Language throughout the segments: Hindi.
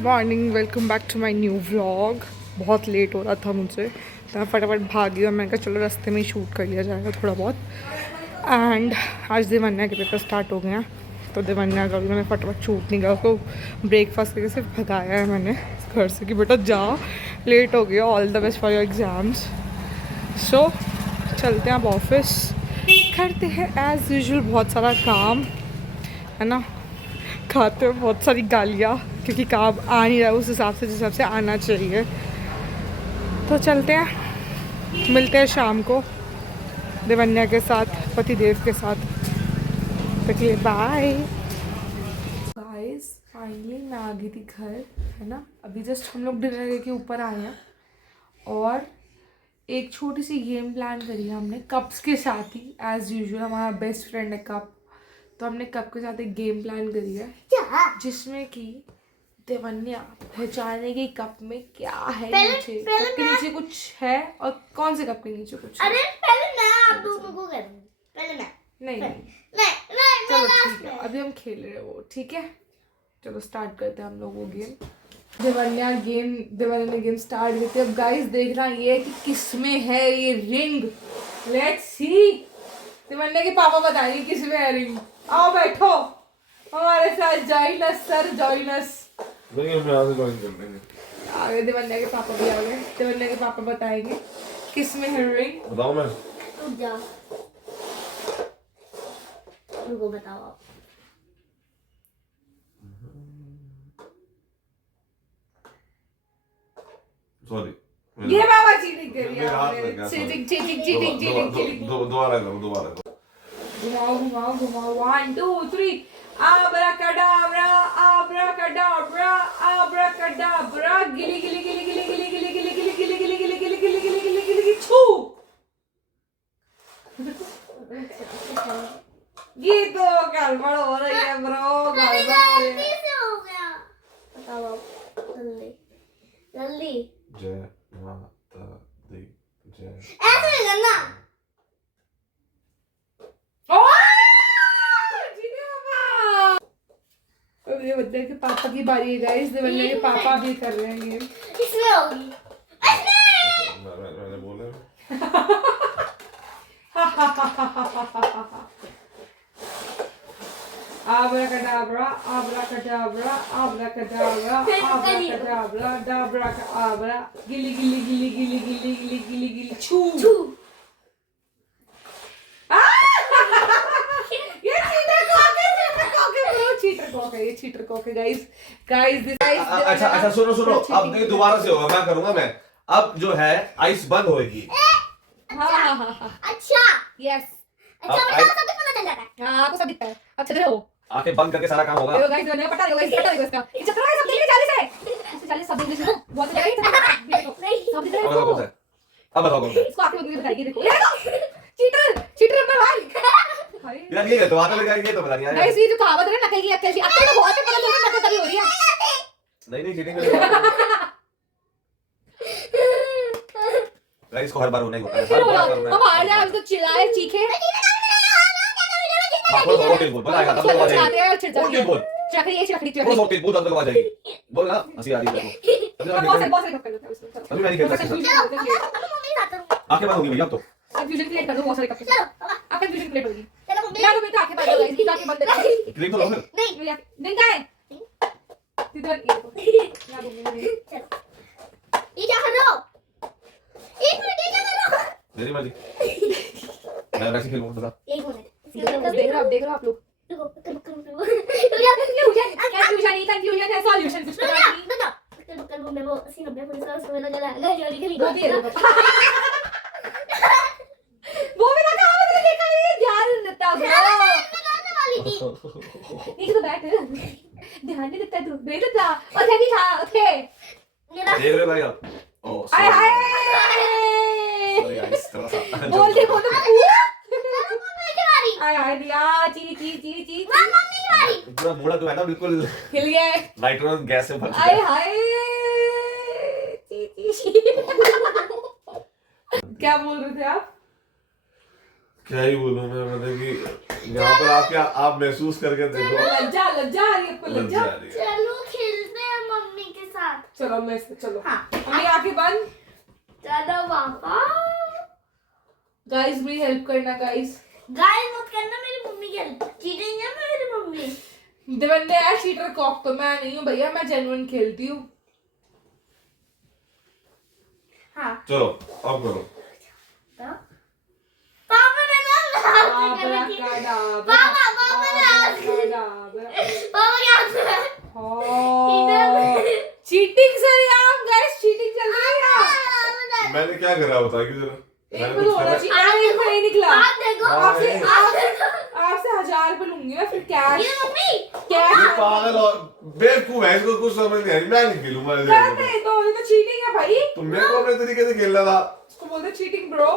Morning, welcome back to my new vlog. बहुत लेट हो रहा था मुझे तो मैं फटाफट भागी और मैंने कहा चलो रास्ते में ही शूट कर लिया जाएगा थोड़ा बहुत। एंड आज देवन्या के पेपर स्टार्ट हो गए हैं तो देवन्या का भी मैंने फटाफट शूट नहीं किया, उसको ब्रेकफास्ट करके सिर्फ भगाया है मैंने घर से कि बेटा जा, लेट हो गया, all the best for your exams. So चलते हैं अब ऑफिस, करते हैं एज़ यूजुअल बहुत सारा काम, है ना, खाते हो बहुत सारी गालियाँ क्योंकि काम आ नहीं रहा उस हिसाब से जिस हिसाब से आना चाहिए। तो चलते हैं, मिलते हैं शाम को देवन्या के साथ, पतिदेव के साथ। तक लिए बाय गाइस। फाइनली मैं आ गई थी घर, है ना। अभी जस्ट हम लोग डिनर के ऊपर आए हैं और एक छोटी सी गेम प्लान करी है हमने कप्स के साथ ही। एज़ यूजुअल हमारा बेस्ट फ्रेंड है कप, तो हमने कप के साथ एक गेम प्लान करी है जिसमें कि देवन्या पहचाने की कप में क्या है। नीचे कप के नीचे कुछ है और कौन से कप के नीचे कुछ है। अरे पहले मैं आप दोनों को करूंगी, पहले मैं। नहीं चलो ठीक है, अभी हम खेल रहे हैं वो, ठीक है। चलो स्टार्ट करते हैं हम लोग वो गेम। देवन्या ने गेम स्टार्ट करते हैं। अब गाइस देखना ये है कि किसमें है ये रिंग। Let's see. देवन्या के पापा बताएंगे किसमें है रिंग। आओ बैठो हमारे साथ, join us sir, join us. आगे देवन्या के पापा भी आ गए। देवन्या के पापा बताएंगे किसमें है रिंग। बताओ मैं रुक जाओ, रुको बताओ आप। सॉरी, ये बाबा चीटिंग कर रही है। चीटिंग। दोबारा करो। घुमाओ 1 2 3। आब्राकडाब्रा आब्राकडाब्रा आब्राकडाब्रा, गिली गिली गिली गिली गिली गिली गिली गिली गिली गिली गिली गिली गिली गिली गिली गिली गिली छू। ये तो गड़बड़ हो रही है ब्रो, गड़बड़ हो रही है। कैसे हो गया बताओ आप, जल्दी। जय माता दी जय। ऐसे नहीं करना। अब ये बच्चे के पापा की बारी है गाइस। देवन्या के पापा भी कर रहे हैं ये। इसमें होगी, मैंने बोला आब्राकडाब्रा आब्राकडाब्रा आब्राकडाब्रा आब्राकडाब्रा डाब्राकडाब्रा, गिली गिली गिली गिली गिली गिली गिली गिली छू। ये चीटर कॉक है गाइस। अच्छा सुनो अब देखिए दोबारा से होगा, मैं करूंगा। मैं अब जो है आइस बंद होएगी। अच्छा यस, अच्छा मुझे सब पता चल जाता है। हाँ आपको सब दिखता है। अब चल रहे हो, आंखें बंद करके सारा काम होगा। देखो गाइस, देवन्या पता है इसका। ये चक्कर है, सब देख 40 है। 40 सब देख लो, बहुत जगह है। सब दिख रहा है इसको। अब बताओ कौन सा। इसको आंखें बंद करके बताइए। देखो ये देखो, चीटर अपना भाई। यार ये तो हाथ लगा, ये तो पता नहीं यार। गाइस ये जो कहावत है ना, नकल की अक्ल की, अब तो बहुत पता चल रहा है नकल तभी हो रही है। नहीं चीटिंग कर गाइस, को हर बार होना ही होता है, हर बार करना है। हम हार जाए, हम तो चिल्लाए चीखे। बोल तेज बोल, बताएगा तब तो आ जाएगी। बोल तेज बोल, चक्री बोल तेज बोल, तब तो आ जाएगी। बोल ना, हंसी आ रही है। बहुत से कर देते हैं उसमें। अभी मैं नहीं खेल सकता। आंखें बंद होगी भैया अब तो। कंफ्यूजन क्रिएट कर दो बहुत सारे कप। चलो आप कंफ्यूजन क्रिएट होगी। चलो मम्मी। मैं तो मेरी आंखें बंद हो गई, आंखें बंद कर दो। क्रीम तो लो फिर। नहीं नहीं का है इधर ये ना दूंगी। ये क्या कर रहे हो? एक मिनट, ये क्या कर रहे हो? मेरी मर्जी, मैं वैसे खेलूंगा। बता एक मिनट देख रहे हो आप लोग। रुको कंफ्यूजन है, सॉल्यूशन कुछ पता नहीं। कल वो मैं वो सीन अपने पुलिस वाला उसको मैंने जला गली वो भी है। वो भी लगा, मैंने देखा ये ध्यान देता ब्रो। वाली थी। नीचे तो बैठ, ध्यान नहीं देता तू। बैठ था, उठे नहीं था, उठे। मेरा देख रहे हो भाई आप। ओ हाय हाय सॉरी गाइस, थोड़ा सा बोल दे बोल दे। मम्मी की बारी। हाय हाय दिया, ची मम्मी की बारी। पूरा मुड़ा तो है ना बिल्कुल हिल गया है। नाइट्रोजन गैस से भर हाय चुका है। हाय ची क्या बोल रहे थे आप? क्या ही बोलूं मैं, मतलब कि यहाँ पर आके आप महसूस करके देखो। लज्जा आ रही है आपको, लज्जा। आ रही है। चलो खेलते हैं मम्मी चलो मैं चलो हाँ। मम्मी आंखें बंद। चलो पापा। गाइस मेरी हेल्प करना गाइस। गाइस मत करना मेरी मम्मी की हेल्प, चीटिंग है मेरी मम्मी। देवन्या यार चीटर कॉक तो मैं नहीं हूँ भैया, मैं जेन्युइन खेलती हूँ। हाँ चलो अब करो। तो पापा ने ना लास्ट कर दी। पापा क्या चीटिंग सरेआम गाइस, चीटिंग चल रही है। मैंने क्या करा बता कि जरा। एक को होना चाहिए। अरे एक को नहीं निकला। आप देखो आपसे 1000 रुपए लूंगी मैं फिर कैश। ये मम्मी कैश ये पागल और बेवकूफ है, इसको कुछ समझ नहीं आई। मैं नहीं खेलूंगा कर नहीं तो ये तो चीटिंग है भाई। तो मेरे को अपने तरीके से खेलना था। इसको बोलते cheating bro.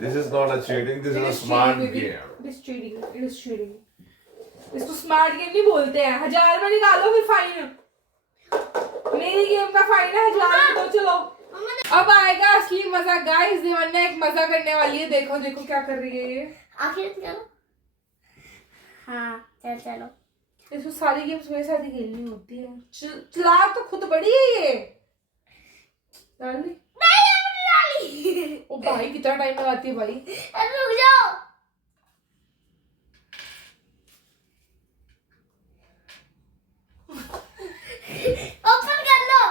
This is not a cheating, this is a smart game. It is cheating, it is cheating. इसको स्मार्ट गेम नहीं बोलते हैं। 1000 रुपए निकालो फिर फाइन। मेरी गेम का फाइन है 1000 रुपए। तो चलो अब आएगा असली मजा गाइस। देवन्या एक मजा करने वाली है। देखो देखो क्या कर रही है ये। आखिर चलो। हाँ चलो इसको सारी गेम्स मेरे साथ ही खेलनी होती है। चला तो खुद बड़ी है ये। डाली ओ भाई कितना टाइम लगाती है भाई। रुक जाओ। ओपन कर लो।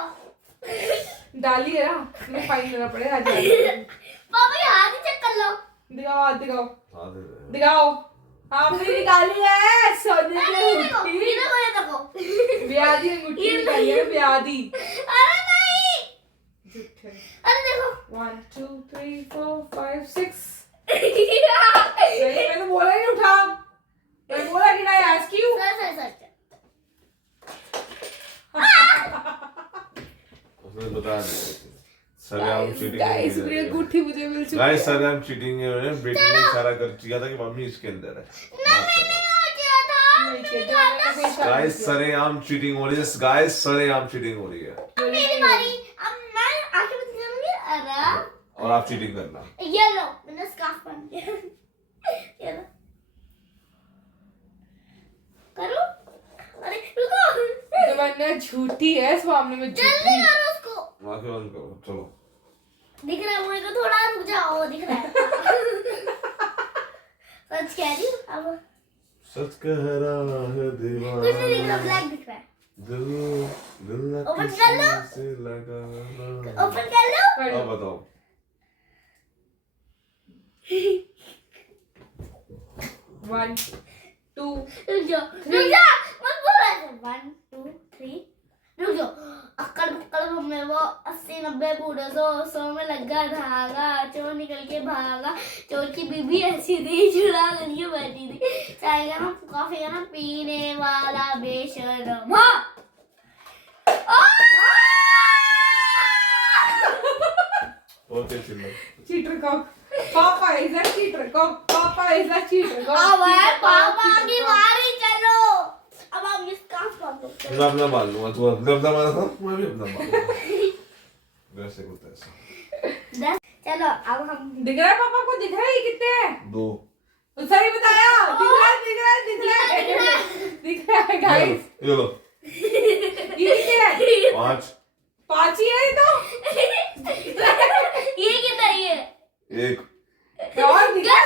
डाली है ना, तुम्हें फाइन देना पड़ेगा। पापा ये हाथ ही चेक कर लो। दिखाओ हाथ दिखाओ। दिखाओ हाँ मैंने निकाली है। सोने की अंगूठी। ये देखो ब्यादी अंगूठी निकाली है। ब्यादी। अरे नहीं। अरे देखो 1 2 3 4 5 6। मैंने तो बोला ही नहीं उठा। मैं बोला कि नहीं आज क्यों। सर उसने बता दिया सरेआम चीटिंग। गाइस मेरी अंगूठी मुझे मिल चुकी है। गाइस सरेआम चीटिंग है। बेटी ने इशारा कर किया था कि मम्मी इसके अंदर है। गाइस सरेआम चीटिंग हो रही है। गाइस सरेआम चीटिंग हो रही है। मेरी बारी। अब मैं आखिर बता दूंगी। अरे और आप चीटिंग करना। ये लो मैंने स्कार्फ पहन लिया। ये लो करो। अरे रुको। देवन्या झूठी है इस मामले में। जल्दी करो उसको। आंखें बंद करो चलो। दिख रहा है मुझे को, थोड़ा रुक जाओ। दिख रहा है। सच कह रही हूँ अब। सच कह रहा है दीवाना। कुछ नहीं दिख रहा, ब्लैक दिख रहा है। दिल ओपन कर लो। से लगाना। ओपन कर लो। अब बताओ। 1 2 रुक जाओ मत बोलो ऐसे। 1 2 3 रुक जाओ। अक्कल बक्कल घूमने वो 80 90 बूढ़े 100 में लगा धागा। चोर निकल के भागा। चोर की बीबी ऐसी थी चुरा करके बैठी थी। चाय का ना कॉफी का ना पीने वाला बेशरम। और क्या चिल्ला। Cheater cock. पापा इज अ चीटर कॉक। पापा इज अ चीटर कॉक। अब है पापा की बारी। चलो अब आप इसका पकड़ो। मैं अपना बाल लूंगा। तू अपना मारा था मैं भी अपना बाल लूंगा। वैसे कुछ ऐसा। चलो अब हम। दिख रहा है पापा को। दिख रहा है ये कितने हैं। 2 सही बताया। दिख रहा है गाइस। ये लो ये कितने हैं। 5 5 ही है ये तो। ये कितना है ये। 1 और दिख रहा है।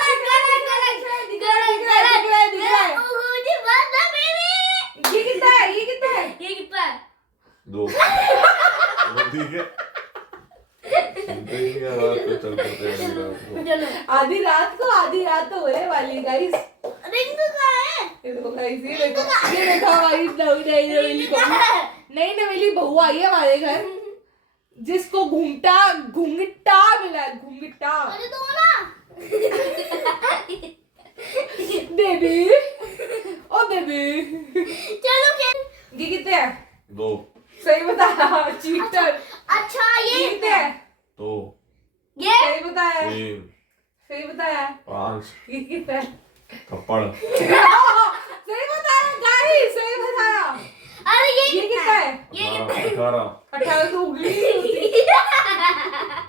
ये कितना है। ये कितना है। ये कितना है। 2 ठीक है। सुनते ही नहीं आवाज तो चल पड़ते हैं रात को। चलो आधी रात तो होने वाली गाइस। रिंग कहाँ है। ये देखो गाइस। ये देखो हमारी नई नवेली बहू आई है हमारे घर, जिसको घूंघटा मिला है। घूंघटा। अरे तो ना बेबी ओ बेबी। चलो खेल। ये कितने हैं। 2 सही बता। चीटर। अच्छा ये कितने हैं। 2 ये सही बताया। 3 सही बताया। 5 ये कितना है। थप्पड़। सही बताया गाइस। सही बताया। अरे ये कितना है। ये 18 18 तो उंगली। तभी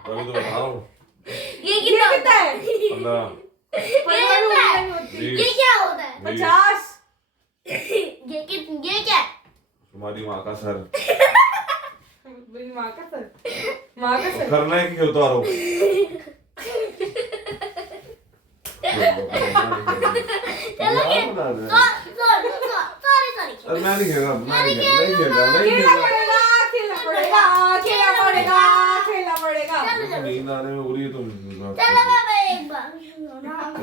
तो बता रहा हूँ। ये कितना है। 15 ये क्या होता है। 50। ये क्या है? तुम्हारी माँ का सर। मेरी माँ का सर, माँ का सर। करना है कि उतारो? चलो आप बना रहे हैं। सॉरी अरे मैं नहीं खेल रहा, मैं नहीं खेल रहा, नहीं खेल रहा, नहीं खेल खेलना रहा। पड़ेगा, खेलना पड़ेगा, खेलना पड़ेगा, खेलना पड़ेगा। तुमको नींद आने में हो रही है तुम। चलो मैं एक बार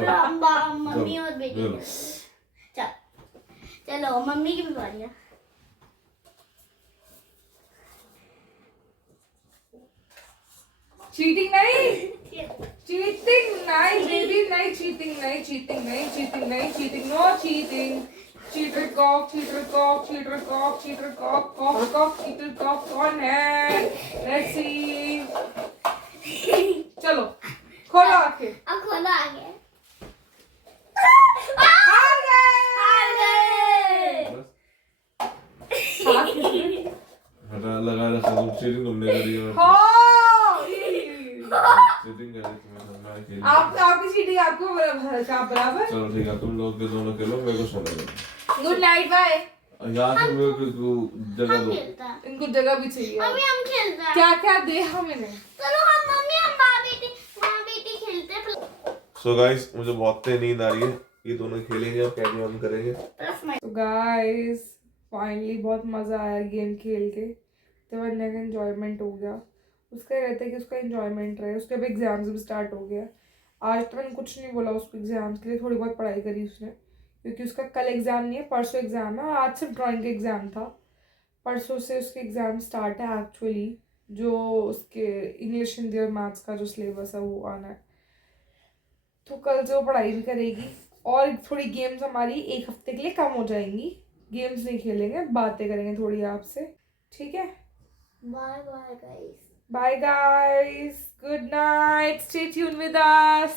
हम मम्मी और बेटी चलो। चलो मम्मी की भी बारी है। चीटिंग नहीं, चीटिंग नहीं बेबी, नहीं चीटिंग नहीं, चीटिंग नहीं, चीटिंग नहीं, cheating no cheating. Cheater cock, cheater cock, cheater cock, cheater cock, cock cock, cheater cock कौन है? Let's see. चलो खोलो आंखें। अब खोलो आगे। हार गए। हार गए। बस हाथ किसने? हटा लगा रखा, तुम चीटिंग तुमने करी है। हो चीटिंग करी तुमने, मैं खेल। आप आपकी चीटिंग आपको बराबर। चलो ठीक है, तुम लोग के दोनों खेलो, मेरे को सोने दो। Good night, bye. यहाँ से मेरे को जगह दो। खेलता है। इनको जगह भी चाहिए। मम्मी हम खेलते हैं। क्या क्या दे हमें नहीं। चलो हम मम्मी हम माँ बेटी खेलते हैं। सो गाइस, मुझे बहुत नींद आ रही है, ये दोनों खेलेंगे और कैरी ऑन करेंगे। Plus minus. तो गाइस फाइनली बहुत मज़ा आया गेम खेल के। तमन्ना का एंजॉयमेंट हो गया। उसका ये रहता है कि उसका एंजॉयमेंट रहे। उसके अब एग्जाम्स भी स्टार्ट हो गया। आज तो मैंने कुछ नहीं बोला उसको एग्जाम्स के लिए, थोड़ी बहुत पढ़ाई करी उसने, क्योंकि उसका कल एग्ज़ाम नहीं है, परसों एग्ज़ाम है। और आज सिर्फ ड्राइंग का एग्ज़ाम था। परसों से उसके एग्ज़ाम स्टार्ट है एक्चुअली। जो उसके इंग्लिश, हिंदी और मैथ्स का जो सिलेबस है वो आना है। तो कल से वो पढ़ाई भी करेगी और थोड़ी गेम्स हमारी एक हफ्ते के लिए कम हो जाएंगी। गेम्स नहीं खेलेंगे, बातें करेंगे थोड़ी आपसे, ठीक है? Bye bye guys. Bye guys, good night, stay tune with us.